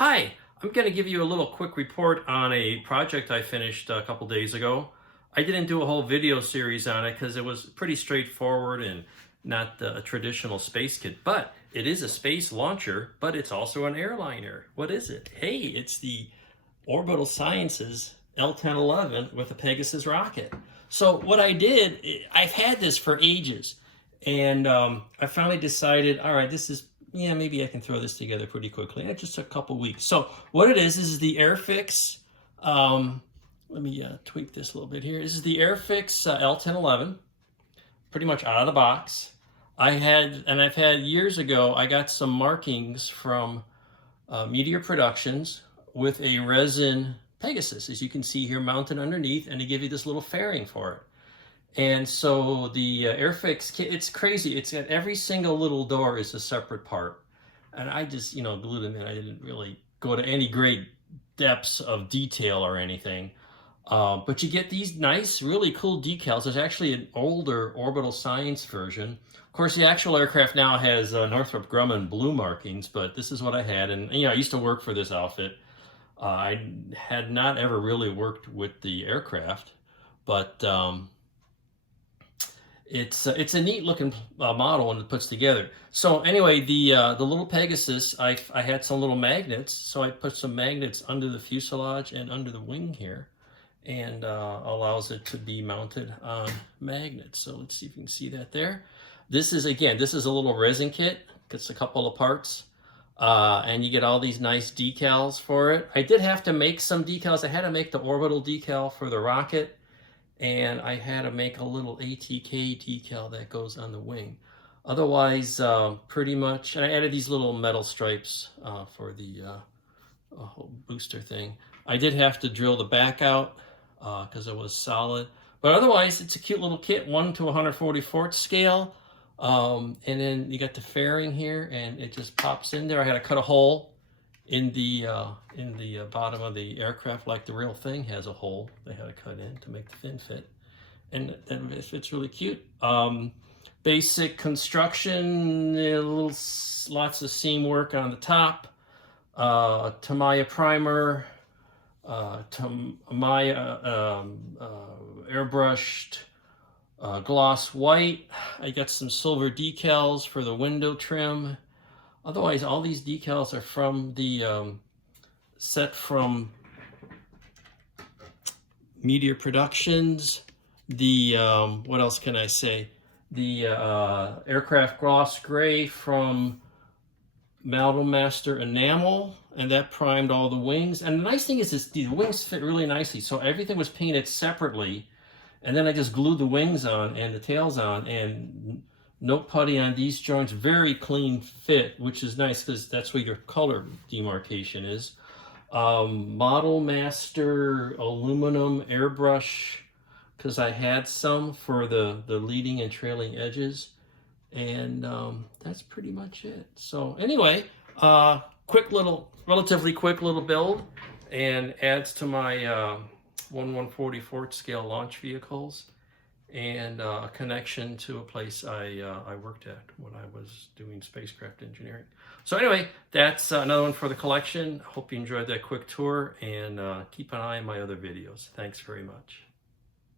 Hi, I'm going to give you a little quick report on a project I finished a couple days ago. I didn't do a whole video series on it because it was pretty straightforward and not a traditional space kit, but it is a space launcher, but it's also an airliner. What is it? Hey, it's the Orbital Sciences L1011 with a Pegasus rocket. So what I did, I've had this for ages, and I finally decided, all right, yeah, maybe I can throw this together pretty quickly. It just took a couple weeks. So what it is the Airfix. Let me tweak this a little bit here. This is the Airfix L1011, pretty much out of the box. I've had years ago, I got some markings from Meteor Productions with a resin Pegasus, as you can see here, mounted underneath, and they give you this little fairing for it. And so the Airfix kit, it's crazy. It's got every single little door is a separate part. And I just, glued them in. I didn't really go to any great depths of detail or anything. But you get these nice, really cool decals. There's actually an older Orbital Science version. Of course, the actual aircraft now has Northrop Grumman blue markings, but this is what I had. And, I used to work for this outfit. I had not ever really worked with the aircraft, but it's a neat looking model when it puts together. So anyway, the little Pegasus, I had some little magnets, so I put some magnets under the fuselage and under the wing here, and allows it to be mounted on magnets. So let's see if you can see that there. This is a little resin kit. It's a couple of parts, and you get all these nice decals for it. I did have to make some decals. I had to make the orbital decal for the rocket, and I had to make a little ATK decal that goes on the wing. Otherwise, pretty much, and I added these little metal stripes for the whole booster thing. I did have to drill the back out because it was solid. But otherwise, it's a cute little kit, 1 to 144th scale. And then you got the fairing here, and it just pops in there. I had to cut a hole in the bottom of the aircraft, like the real thing has a hole they had to cut in to make the fin fit, and it fits really cute. Basic construction, lots of seam work on the top, Tamiya primer, Tamiya airbrushed gloss white. I got some silver decals for the window trim. Otherwise, all these decals are from the set from Meteor Productions. The what else can I say? The aircraft gloss gray from Model Master Enamel, and that primed all the wings. And the nice thing is the wings fit really nicely. So everything was painted separately, and then I just glued the wings on and the tails on, and no putty on these joints. Very clean fit, which is nice because that's where your color demarcation is. Model Master aluminum airbrush, because I had some for the leading and trailing edges. And that's pretty much it. So anyway, relatively quick little build, and adds to my 1/144th scale launch vehicles, and a connection to a place I worked at when I was doing spacecraft engineering. So anyway, that's another one for the collection. Hope you enjoyed that quick tour, and keep an eye on my other videos. Thanks very much.